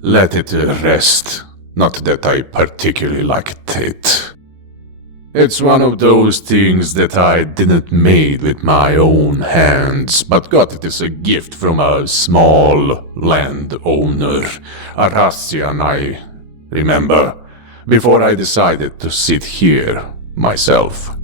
let it rest. Not that I particularly liked it. It's one of those things that I didn't make with my own hands, but got it as a gift from a small landowner, a Russian, I remember, before I decided to sit here myself.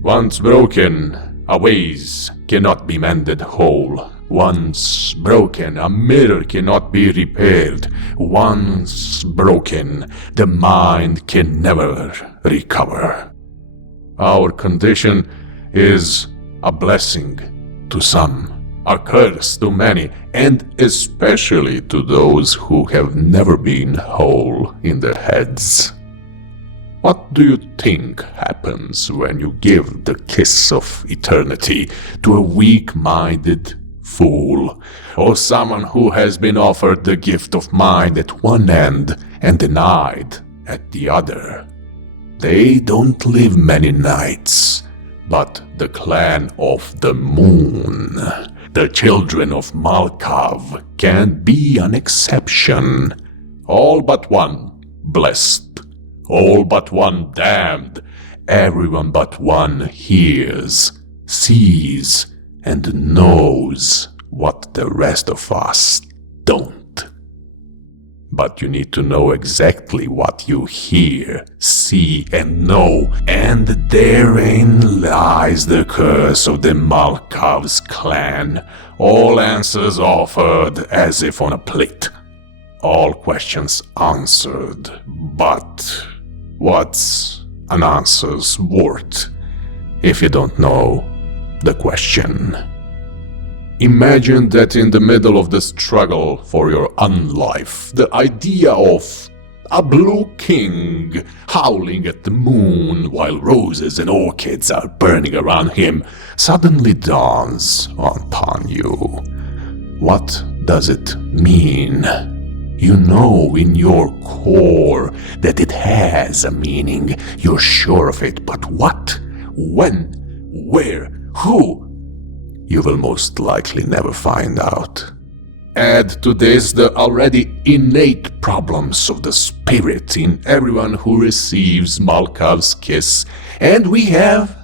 Once broken, a vase cannot be mended whole. Once broken, a mirror cannot be repaired. Once broken, the mind can never recover. Our condition is a blessing to some, a curse to many, and especially to those who have never been whole in their heads. What do you think happens when you give the kiss of eternity to a weak-minded fool, or someone who has been offered the gift of mind at one end and denied at the other? They don't live many nights, but the clan of the moon, the children of Malkav, can be an exception. All but one blessed. All but one damned. Everyone but one hears, sees, and knows what the rest of us don't. But you need to know exactly what you hear, see, and know, and therein lies the curse of the Malkav's clan. All answers offered as if on a plate. All questions answered, but what's an answer's worth if you don't know the question? Imagine that in the middle of the struggle for your unlife, the idea of a blue king howling at the moon while roses and orchids are burning around him suddenly dawns upon you. What does it mean? You know in your core that it has a meaning. You're sure of it, but what? When? Where? Who? You will most likely never find out. Add to this the already innate problems of the spirit in everyone who receives Malkav's kiss, and we have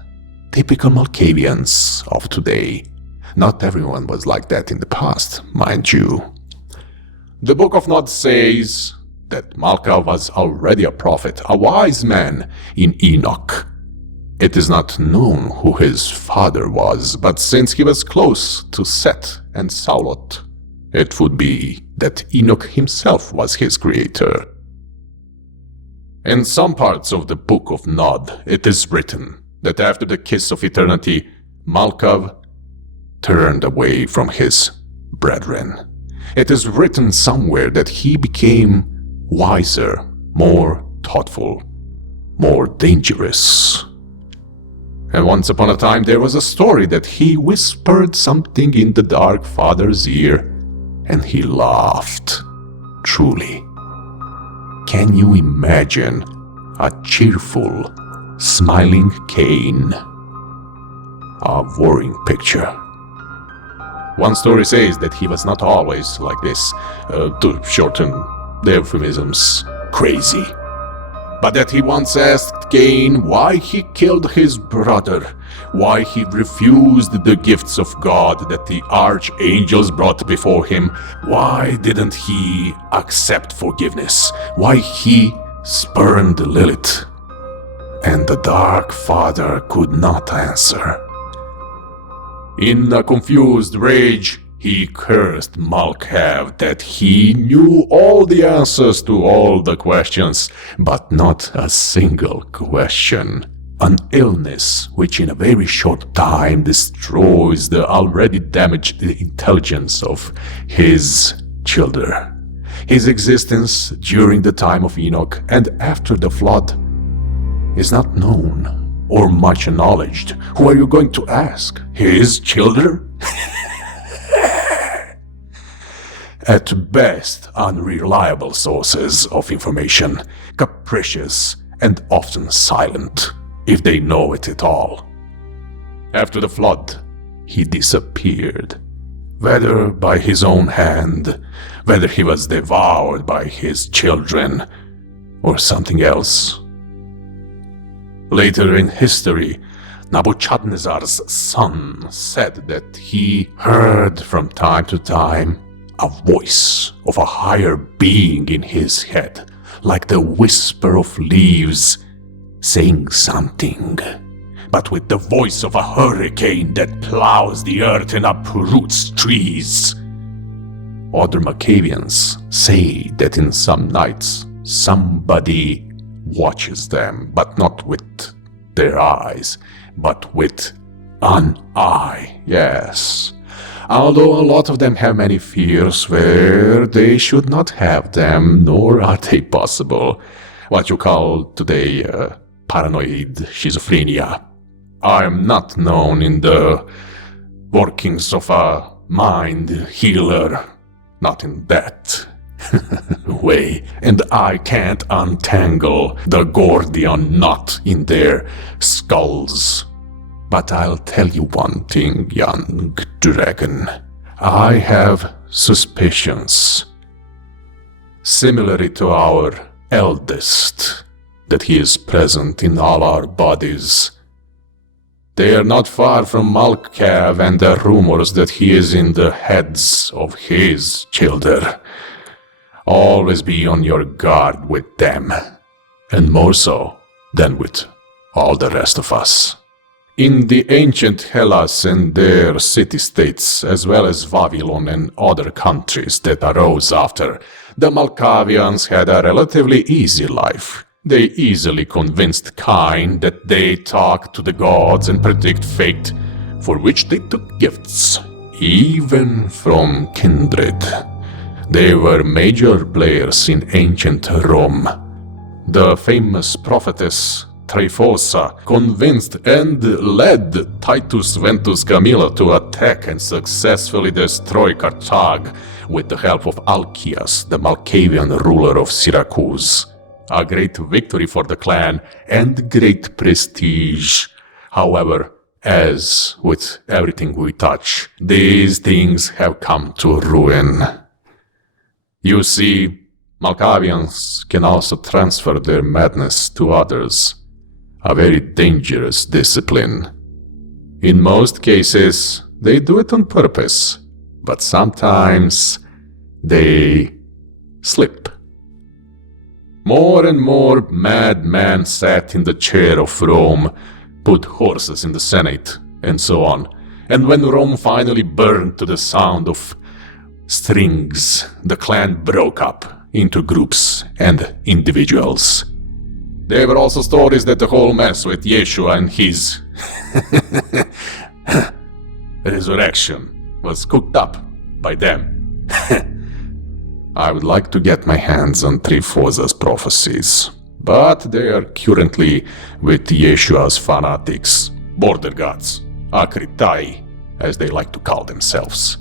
typical Malkavians of today. Not everyone was like that in the past, mind you. The Book of Nod says that Malkav was already a prophet, a wise man in Enoch. It is not known who his father was, but since he was close to Set and Saulot, it would be that Enoch himself was his creator. In some parts of the Book of Nod, it is written that after the kiss of eternity, Malkav turned away from his brethren. It is written somewhere that he became wiser, more thoughtful, more dangerous. And once upon a time there was a story that he whispered something in the Dark Father's ear, and he laughed. Truly. Can you imagine a cheerful, smiling Cain? A worrying picture. One story says that he was not always like this, to shorten the euphemisms, crazy. But that he once asked Cain why he killed his brother, why he refused the gifts of God that the archangels brought before him, why didn't he accept forgiveness, why he spurned Lilith. And the Dark Father could not answer. In a confused rage, he cursed Malkav that he knew all the answers to all the questions, but not a single question. An illness which in a very short time destroys the already damaged intelligence of his children. His existence during the time of Enoch and after the flood is not known or much acknowledged. Who are you going to ask? His children? At best, unreliable sources of information, capricious and often silent, if they know it at all. After the flood, he disappeared. whether by his own hand, whether he was devoured by his children, or something else. Later in history, Nebuchadnezzar's son said that he heard from time to time a voice of a higher being in his head, like the whisper of leaves saying something, but with the voice of a hurricane that plows the earth and uproots trees. Other Malkavians say that in some nights somebody watches them, but not with their eyes, but with an eye, yes. Although a lot of them have many fears where they should not have them, nor are they possible. What you call today paranoid schizophrenia. I am not known in the workings of a mind healer, not in that way, and I can't untangle the Gordian knot in their skulls. But I'll tell you one thing, young dragon. I have suspicions, similarly to our eldest, that he is present in all our bodies. They are not far from Malkav, and there are rumors that he is in the heads of his children. Always be on your guard with them, and more so than with all the rest of us. In the ancient Hellas and their city-states, as well as Babylon and other countries that arose after, the Malkavians had a relatively easy life. They easily convinced kine that they talk to the gods and predict fate, for which they took gifts, even from kindred. They were major players in ancient Rome. The famous prophetess Tryphosa convinced and led Titus Ventus Camilla to attack and successfully destroy Carthage with the help of Alcias, the Malkavian ruler of Syracuse. A great victory for the clan and great prestige. However, as with everything we touch, these things have come to ruin. You see, Malkavians can also transfer their madness to others. A very dangerous discipline. In most cases, they do it on purpose, but sometimes they slip. More and more madmen sat in the chair of Rome, put horses in the Senate, and so on. And when Rome finally burned to the sound of strings, the clan broke up into groups and individuals. There were also stories that the whole mess with Yeshua and his resurrection was cooked up by them. I would like to get my hands on Tryphosa's prophecies, but they are currently with Yeshua's fanatics, border gods, Akritai, as they like to call themselves.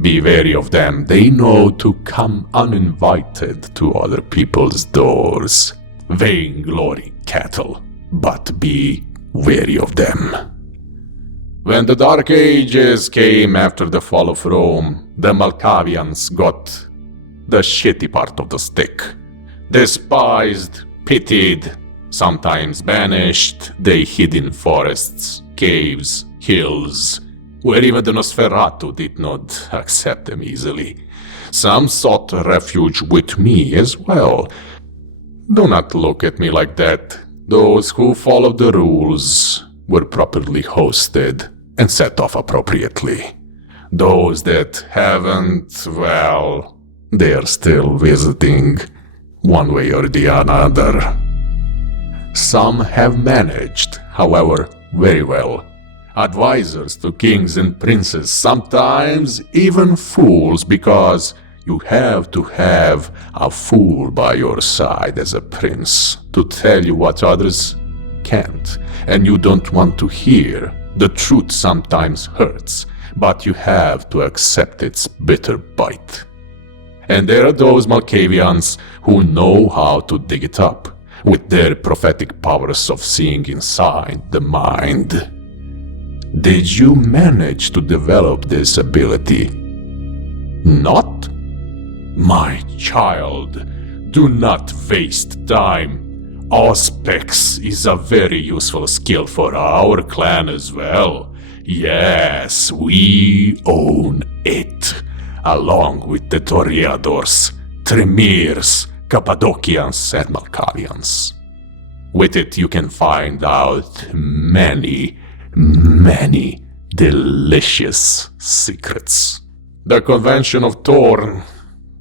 Be wary of them. They know to come uninvited to other people's doors. Vainglory cattle, but be wary of them. When the Dark Ages came after the fall of Rome, the Malkavians got the shitty part of the stick. Despised, pitied, sometimes banished, they hid in forests, caves, hills, where even the Nosferatu did not accept them easily. Some sought refuge with me as well. Do not look at me like that. Those who followed the rules were properly hosted and set off appropriately. Those that haven't, well, they are still visiting, one way or the other. Some have managed, however, very well. Advisors to kings and princes, sometimes even fools, because you have to have a fool by your side as a prince to tell you what others can't, and you don't want to hear. The truth sometimes hurts, but you have to accept its bitter bite. And there are those Malkavians who know how to dig it up, with their prophetic powers of seeing inside the mind. Did you manage to develop this ability? Not? My child, do not waste time. Auspex is a very useful skill for our clan as well. Yes, we own it, along with the Toreadors, Tremirs, Cappadocians, and Malkavians. With it you can find out many delicious secrets. The Convention of Thorn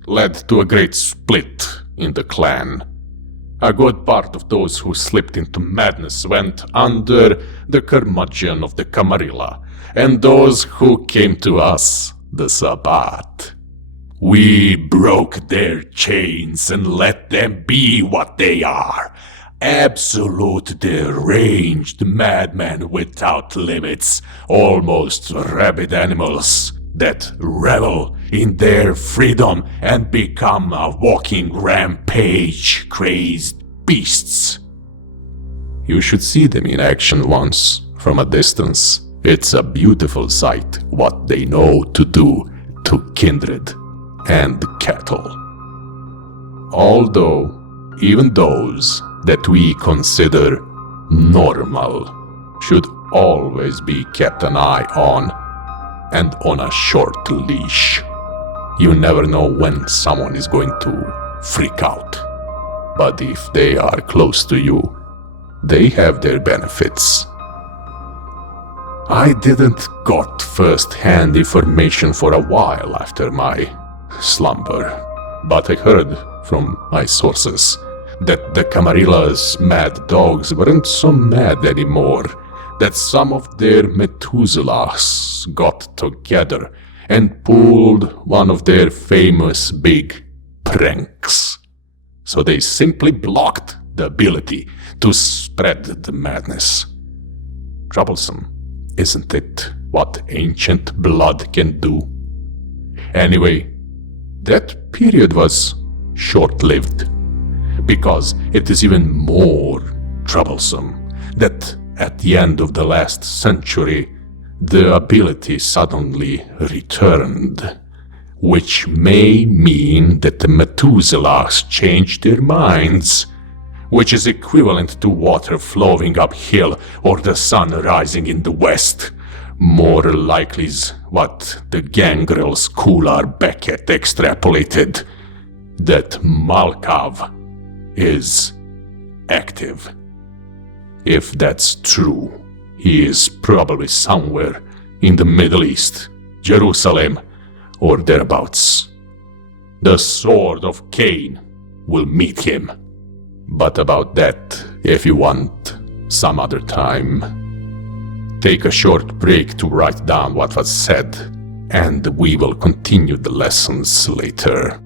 led to a great split in the clan. A good part of those who slipped into madness went under the curmudgeon of the Camarilla, and those who came to us, the Sabbat. We broke their chains and let them be what they are. Absolute deranged madmen without limits, almost rabid animals that revel in their freedom and become a walking rampage, crazed beasts. You should see them in action once, from a distance. It's a beautiful sight what they know to do to kindred and cattle. Although, even those that we consider normal should always be kept an eye on, and on a short leash. You never know when someone is going to freak out. But if they are close to you, they have their benefits. I didn't got first-hand information for a while after my slumber, but I heard from my sources that the Camarilla's mad dogs weren't so mad anymore, that some of their Methuselahs got together and pulled one of their famous big pranks. So they simply blocked the ability to spread the madness. Troublesome, isn't it, what ancient blood can do? Anyway, that period was short-lived, because it is even more troublesome that at the end of the last century, the ability suddenly returned, which may mean that the Methuselahs changed their minds, which is equivalent to water flowing uphill or the sun rising in the west. More likely is what the gangrel scholar Beckett extrapolated, that Malkav is active. If that's true, he is probably somewhere in the Middle East, Jerusalem, or thereabouts. The sword of Cain will meet him. But about that, if you want, some other time. Take a short break to write down what was said, and we will continue the lessons later.